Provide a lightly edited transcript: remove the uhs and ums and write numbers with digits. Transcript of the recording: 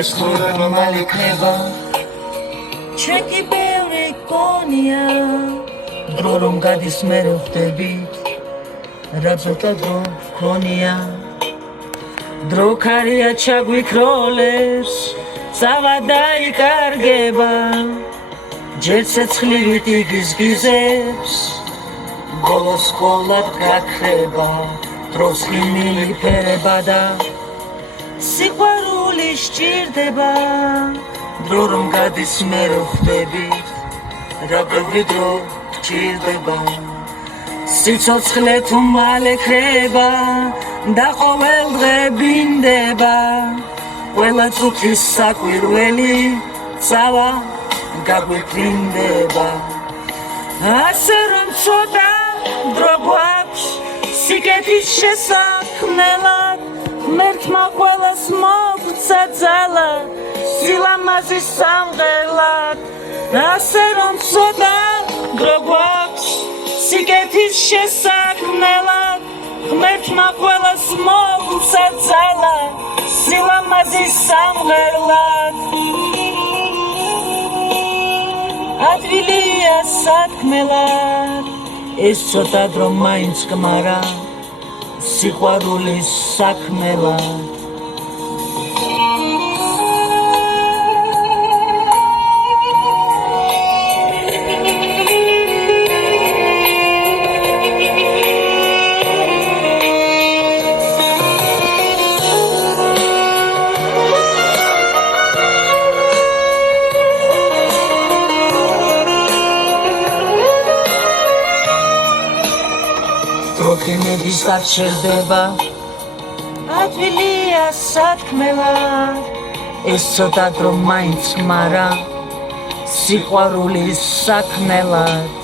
ეს ხდება მალე იქნება ჩვენ კი ბევრი გონია დრო რომ გადის მე ხვდებით რა ცოტა დრო გონია დრო ქარია ჩაგვიქროლებს წავა დაიკარგება ჯერ ცეცხლივით იგიზგიზებს ბოლოს ყოლად გაქრება დროს იმიფერება და სიყვარული სჭირდება დრო რომ გადის მე ხვდებით რა ბევრი დრო გჭირდება სიცოცხლე თუ მალე ქრება და ყოველ დღე ბინდება ყველა წუთის საკვირველი წავა გაგვიფრინდება ასე რომ ცოტა დრო გვაქვს სიკეთის შესაქმნელად ღმერთმა ყველას მოგცა ძალა სილამაზის სამღერლად ასე რომ ცოტა დრო გვაქვს სიკეთის შესაქმნელად ღმერთმა ყველას მოგცა ძალა სილამაზის სამღერლად ადვილია სათქმელად ეს ცოტა დრო მაინც გმარა სიყვარულის საქმელად დროქინების არ შერდება ადვილია სათქმელად ეს ცოტა დრო მაინც გმარა სიყვარულის საქმელად